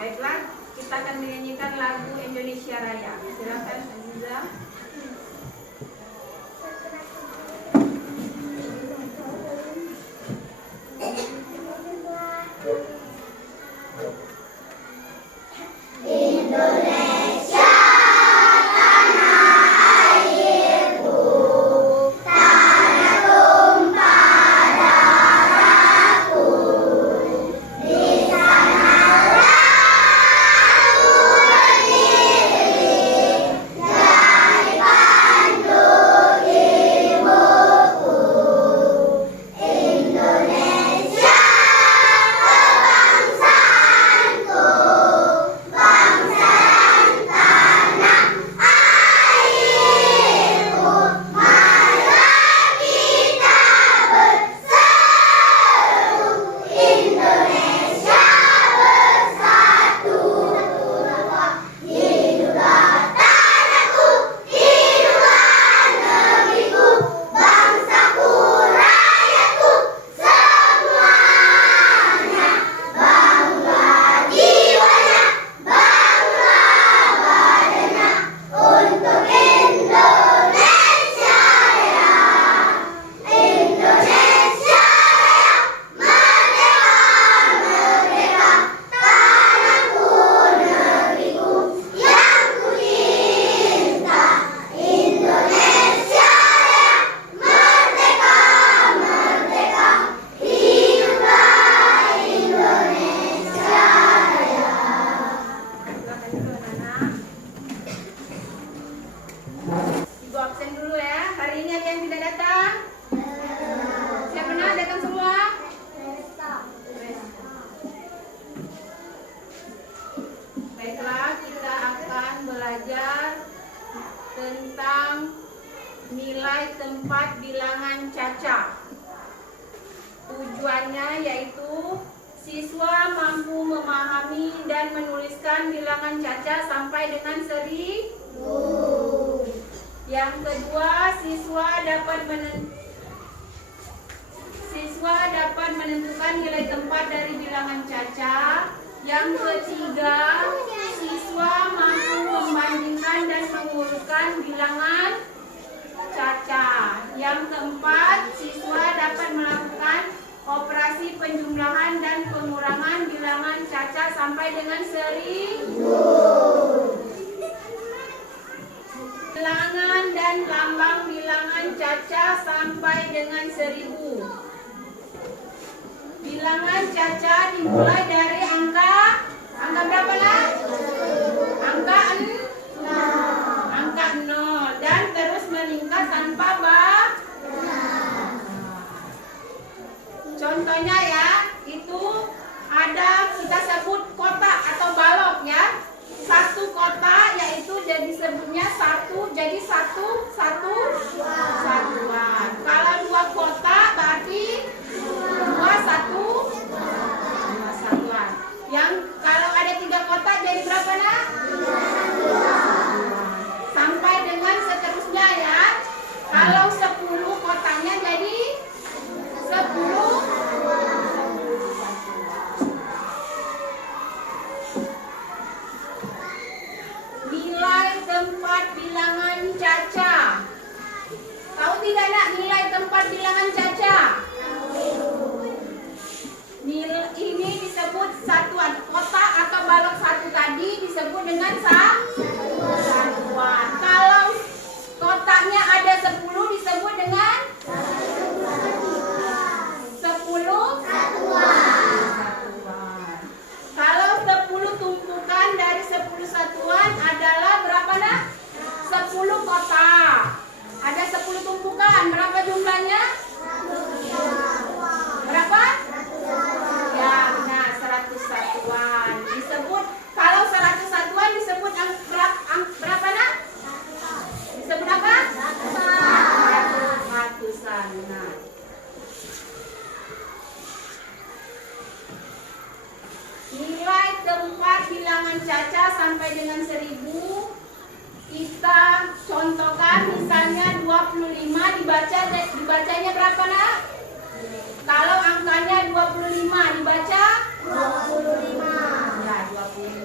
Baiklah, kita akan menyanyikan lagu Indonesia Raya. Silakan Aziza. Tentang nilai tempat bilangan caca. Tujuannya yaitu siswa mampu memahami dan menuliskan bilangan caca sampai dengan 1000. Yang kedua, siswa dapat menentukan nilai tempat dari bilangan caca. Yang ketiga, siswa mampu membandingkan dan mengurutkan bilangan caca. Yang keempat, siswa dapat melakukan operasi penjumlahan dan pengurangan bilangan caca sampai dengan 1000. Bilangan dan lambang bilangan caca sampai dengan 1000. Bilangan caca dimulai dari angka berapa lah? Angka 0 dan terus meningkat tanpa contohnya ya, itu ada kita sebut kotak atau balok ya. Satu kotak yaitu jadi disebutnya satu, jadi satuan. Kalau 2 kotak berarti 2 satuan. Yang kalau ada 3 kotak jadi berapa nak? Sampai dengan seterusnya ya. Kalau 10 kotaknya jadi 10. Nilai tempat bilangan caca. Tahu tidak nak nilai tempat bilangan caca? Ini disebut satuan. Kotak atau balok satu tadi disebut dengan satuan. Kalau kotaknya ada 10 disebut dengan 10 satuan. Kalau 10 tumpukan dari 10 satuan adalah berapa nak? 10 kotak. Ada 10 tumpukan. Berapa jumlahnya? Berapa? Ya, benar, 100 satuan. Disebut, kalau 100 satuan disebut berapa nak? Disebut apa? Ratusan. Nah. Nilai tempat bilangan caca sampai dengan 1000 kita contohkan, misalnya 25 dibacanya berapa nak? Kalau angkanya 25 dibaca 25. Ya, 25.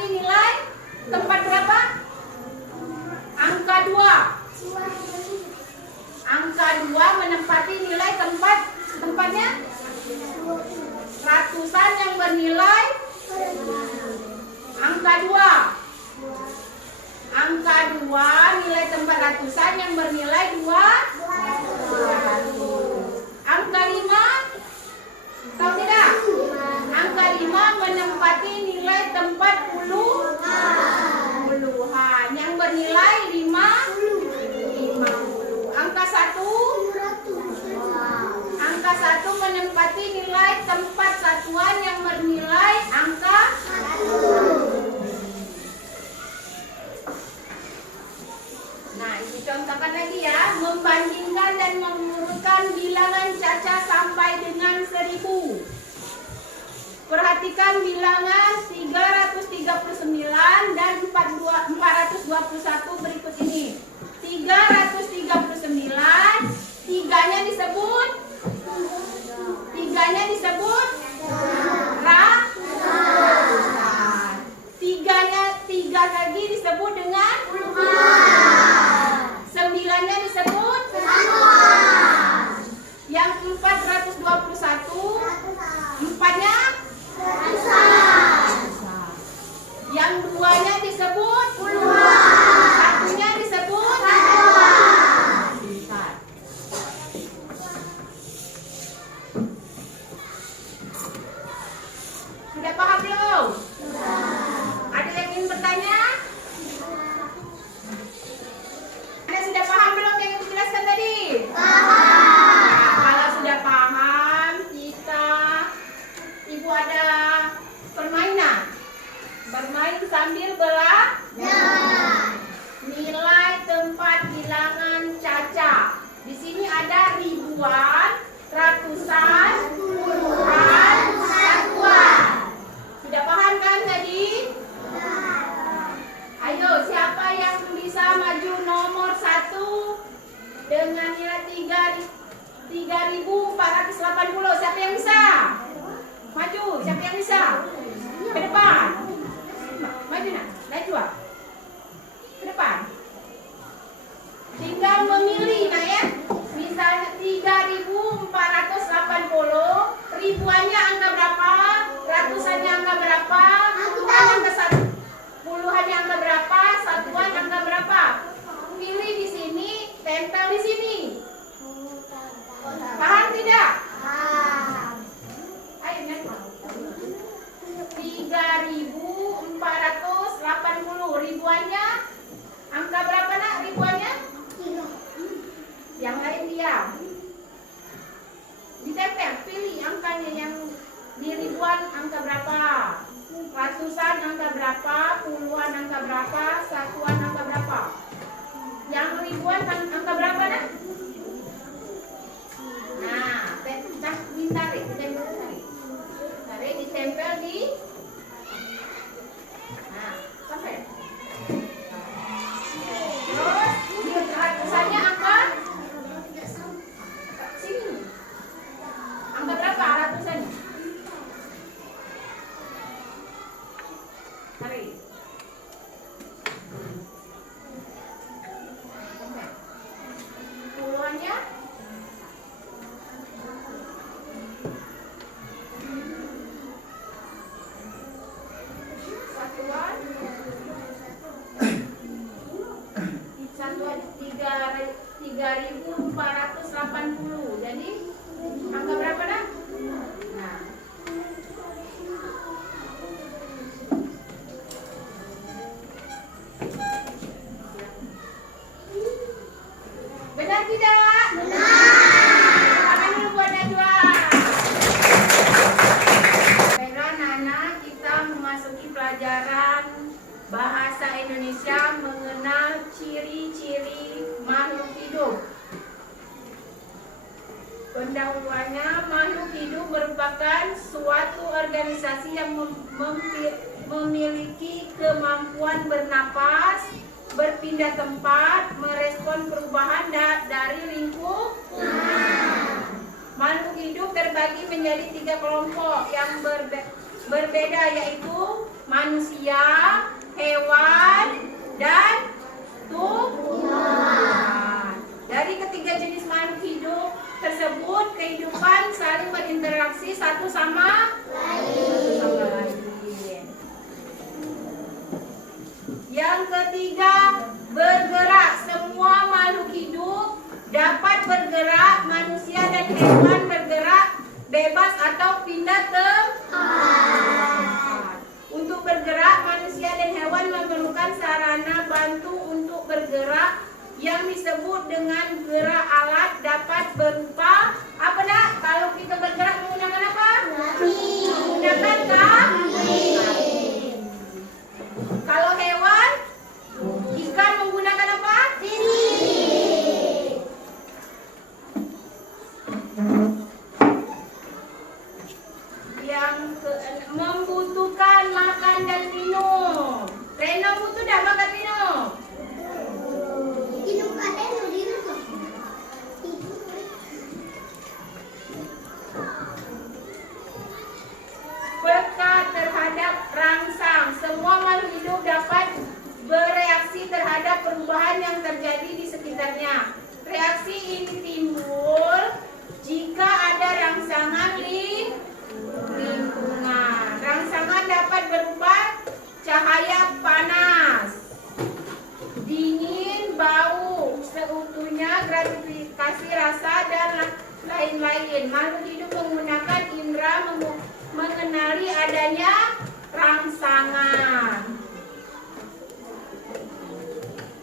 menempati nilai tempat berapa? Angka 2. Angka 2 menempati nilai tempatnya ratusan yang bernilai angka 2. Angka 2 nilai tempat ratusan yang bernilai 200. Angka 5 tahu tidak? Angka 5 menempati nilai tempat puluhan yang bernilai 50. Angka 1 menempati nilai tempat satuan yang bernilai angka 1. Nah, ini contohkan lagi ya. Membandingkan dan mengurutkan bilangan caca sampai dengan 1000. Perhatikan bilangan 339 dan 421 berikut ini. 339, tiganya disebut ratusan. Tiga lagi disebut dengan puluhan. 9-nya disebut satuan. Yang 421, 4-nya ratusan. Yang 2-nya disebut puluhan. 1-nya disebut satuan. Sudah paham belum? Ada yang ingin bertanya? Anda sudah paham belum yang Ibu jelaskan tadi? Paham. Nah, kalau sudah paham, Ibu ada permainan. Bermain sambil belajar. Nilai tempat bilangan caca. Di sini ada ribuan, ratusan, puluhan, satuan. Sudah paham kan tadi? Ayo, siapa yang bisa maju nomor 1 dengan nilai 3.480? Siapa yang bisa? Maju, siapa yang bisa? Ke depan. Maju nak, maju ah. Ke depan. Tinggal memilih nak ya. Misalnya 3.480, ribuannya angka berapa? Ratusannya angka berapa? Angka 1. Puluhannya angka berapa? Satuan angka berapa? Pilih di sini, tempel di sini. Paham tidak? Paham. Ayo nyata. 3.480. Ribuannya angka berapa nak? Ribuannya? 3. Yang lain diam. Ditempel, pilih angkanya yang di ribuan angka berapa? Ratusan angka berapa? Puluhan angka berapa? Satuan angka berapa? Yang ribuan angka berapa nak? Nah, ditarik, tarik, ditempel di. Nah, sampai. Terus ratusannya angka? Sini. Angka berapa ratusannya? Tarik. Puluhannya? Satuan 3.480. Jadi angka berapa dah? Nah. Benar tidak? Benar. Tangan dulu buat Najwa. Baiklah Nana, kita memasuki pelajaran Bahasa Indonesia mengenal ciri-ciri makhluk hidup. Pendahuluannya, makhluk hidup merupakan suatu organisasi yang memiliki kemampuan bernapas, berpindah tempat, merespon perubahan dari lingkungan. Makhluk hidup terbagi menjadi 3 kelompok berbeda, yaitu manusia, hewan, dan tumbuhan. Dari ketiga jenis makhluk hidup tersebut, kehidupan saling berinteraksi satu sama lain. Yang ketiga, bergerak. Semua makhluk hidup dapat bergerak. Manusia dan hewan bergerak bebas atau pindah tempat. Untuk bergerak, manusia dan hewan memerlukan sarana bantu untuk bergerak yang disebut dengan gerak alat. Dapat berupa apa nak? Kalau kita bergerak menggunakan apa? Menggunakan kaki. Kalau hewan, ikan menggunakan apa? Yang membutuhkan makan dan minum. Reno butuh dah makan minum. Peka terhadap rangsang. Semua makhluk hidup dapat bereaksi terhadap perubahan yang terjadi di sekitarnya. Reaksi ini timbul jika ada rangsangan lingkungan. Rangsangan dapat berupa cahaya panas, dingin, bau, seutuhnya, gratifikasi rasa, dan lain-lain. Makhluk hidup menggunakan indera mengenali adanya rangsangan.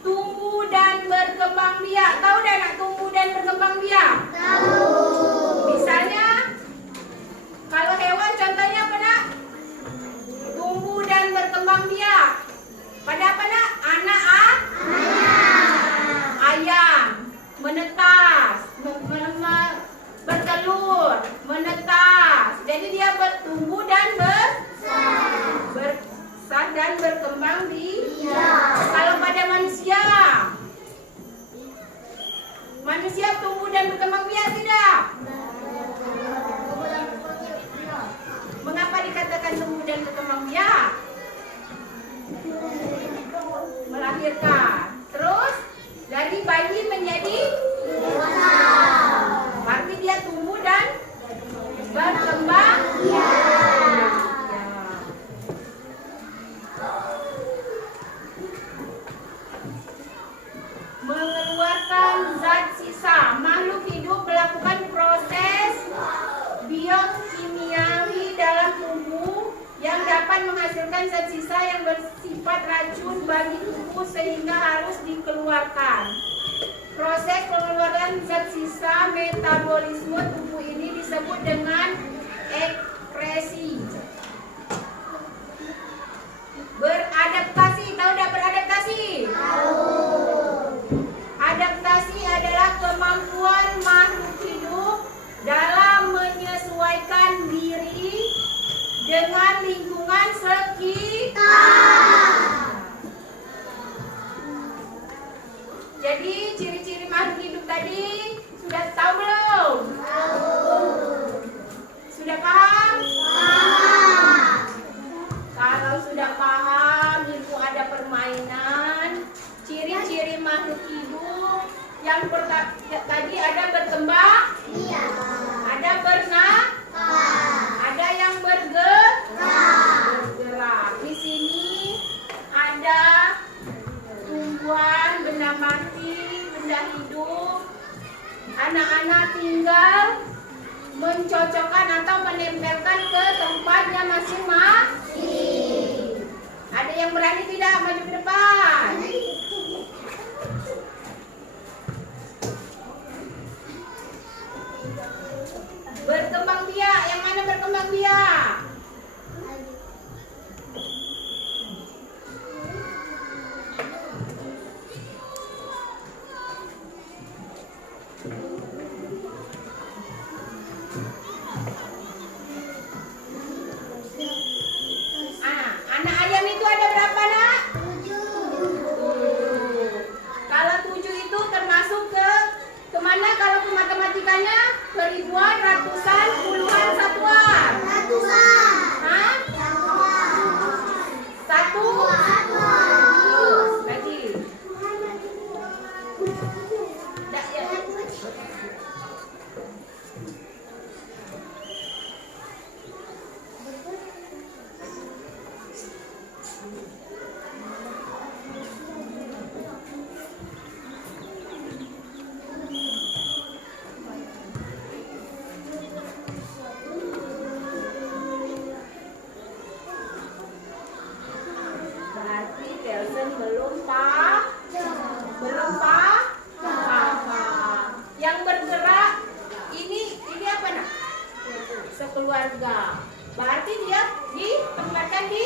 Tumbuh dan berkembang biak. Tahu dah nak tumbuh dan berkembang biak? Tahu. Misalnya, kalau hewan contohnya apa nak? Tumbuh dan berkembang biak. Pada apa nak? Anak ayam menetas, bertelur, menetas. Jadi dia bertumbuh dan besar dan berkembang biak. Kalau pada manusia tumbuh dan berkembang biak tidak? Mengapa dikatakan tumbuh dan berkembang biak? Melahirkan. Terus dari bayi menjadi dewasa. Berarti dia tumbuh dan berkembang biak. Mengeluarkan zat sisa. Makhluk hidup melakukan proses biokimiawi dalam tubuh yang dapat menghasilkan zat sisa yang bersifat racun bagi tubuh sehingga harus dikeluarkan. Proses pengeluaran zat sisa metabolisme tubuh ini disebut dengan ekskresi. Beradaptasi. Tahu dah beradaptasi? Tahu. Adaptasi adalah kemampuan makhluk hidup dalam menyesuaikan diri dengan lingkungan sekitar. Jadi ciri-ciri makhluk hidup tadi sudah tahu belum? Tahu. Sudah paham? Paham. Kalau sudah paham, itu ada permainan. Ciri-ciri makhluk hidup yang pertama tadi ada berkembang, iya. Ada bernafas, ada yang bergerak. Di sini ada tumbuhan, benda mati, benda hidup. Anak-anak tinggal mencocokkan atau menempelkan ke tempatnya masing-masing. Ada yang berani tidak maju ke depan? Berkembang biak, yang mana berkembang biak? Belum paham. Yang bergerak ini apa nak? Sekeluarga. Berarti dia ditempatkan di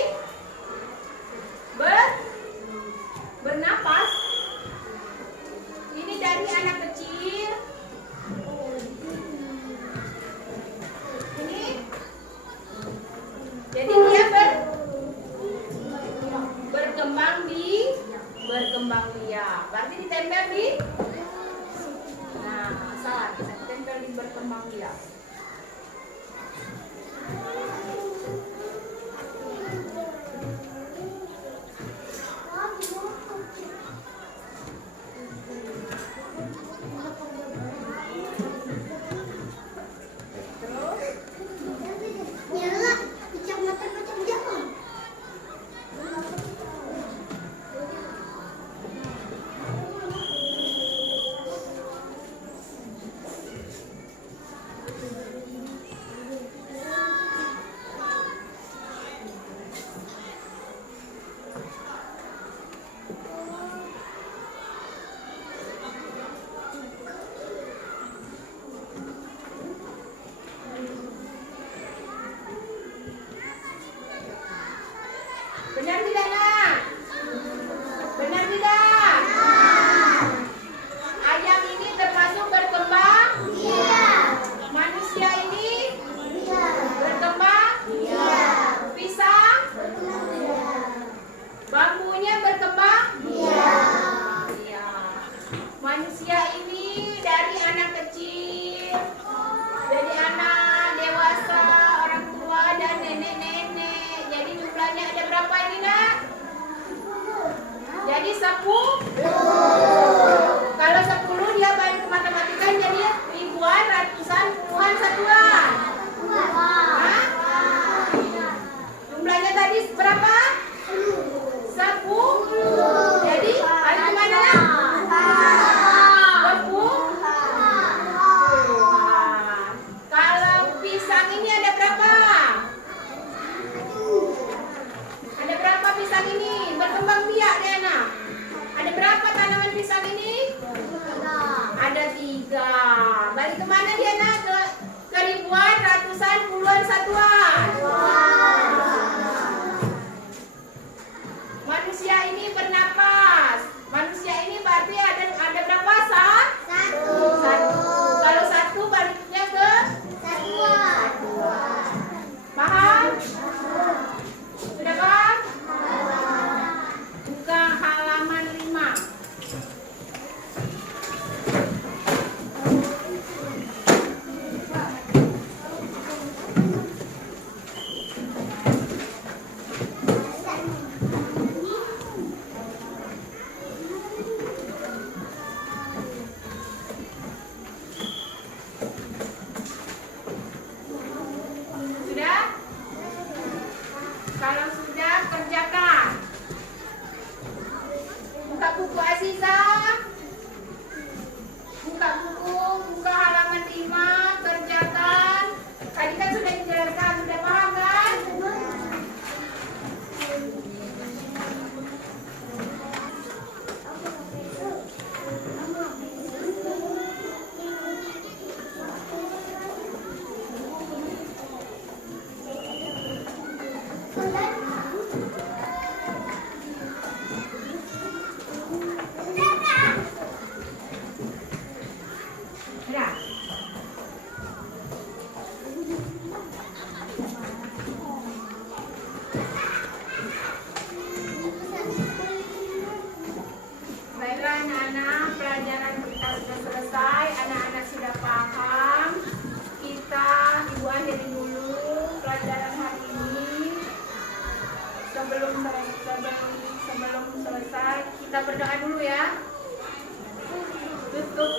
bernapas. Ini dari anak kecil. Ini jadi dia berkembang biak. Berarti ditempel di salah, ditempel di berkembang biak. Benar tidak nak? Benar tidak? Ayam ini termasuk berkembang? Iya. Manusia ini? Iya. Berkembang? Iya. Pisang? Iya. Bambunya berkembang? Iya. Iya. Manusia ini dari anak kecil, jadi anak dewasa, orang tua dan nenek-nenek. Jadi jumlahnya ada berapa ini nak? Jadi 10. Kalau 10 dia balik ke matematika jadi ribuan, ratusan, puluhan, satuan. Hah? Jumlahnya tadi berapa? 10. Jadi balik ke mana nak? 10. Kalau pisang ini ada berapa? Ada berapa pisang ini? Berkembang biak dia nak. Ada berapa tanaman pisang ini? Ada 3. Balik ke mana dia nak? Ke ribuan, ratusan, puluhan, satuan. Manusia ini bernapas. Manusia ini berarti ada berapa? 1. Kalau 1 baliknya ke satuan. Paham? Sudah paham? Buka halaman 5. Sudah? Kalau sudah, kerjakan. Buka buku Aziza. Buka buku, buka halaman 5, kerjakan. Tadi kan sudah dijelaskan, sudah paham kan? Sudah. Baiklah anak-anak, pelajaran kita sudah selesai. Anak-anak sudah paham. Kita ibu akhiri dulu pelajaran hari ini. Sebelum selesai, kita berdoa dulu ya. Tutup